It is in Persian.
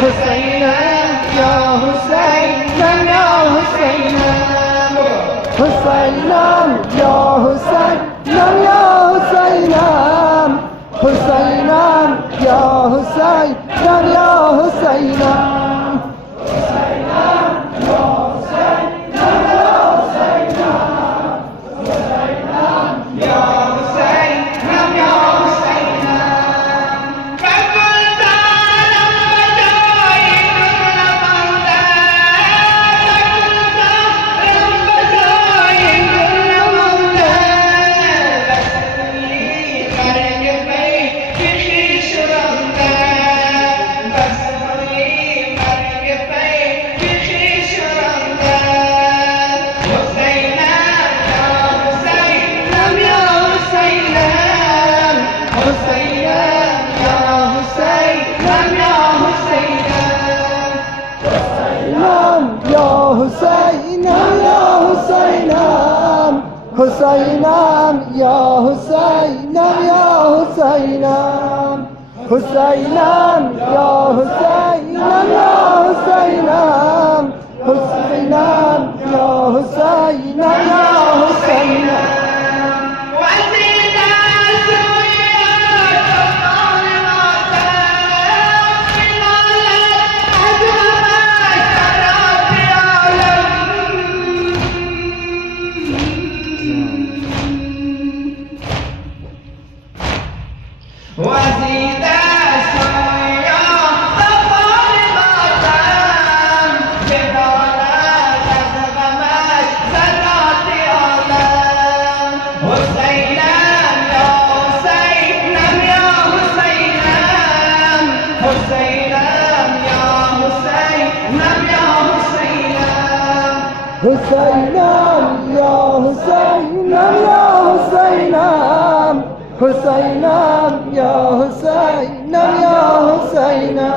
حسينا يا حسينا يا حسينا حسينا يا حسينا يا حسينا حسينا يا حسينا يا حسينا حسينا يا حسينا يا حسينا حسينا يا حسينا يا حسينا حسينا يا حسينا يا حسينا وزيد شوية طفل مطعم بدولة تزغمت زرات عالم حسينا يا حسينا يا حسينا حسينا يا حسينا يا حسينا حسينا يا حسينا يا حسينا حسينا يا حسينا يا حسينا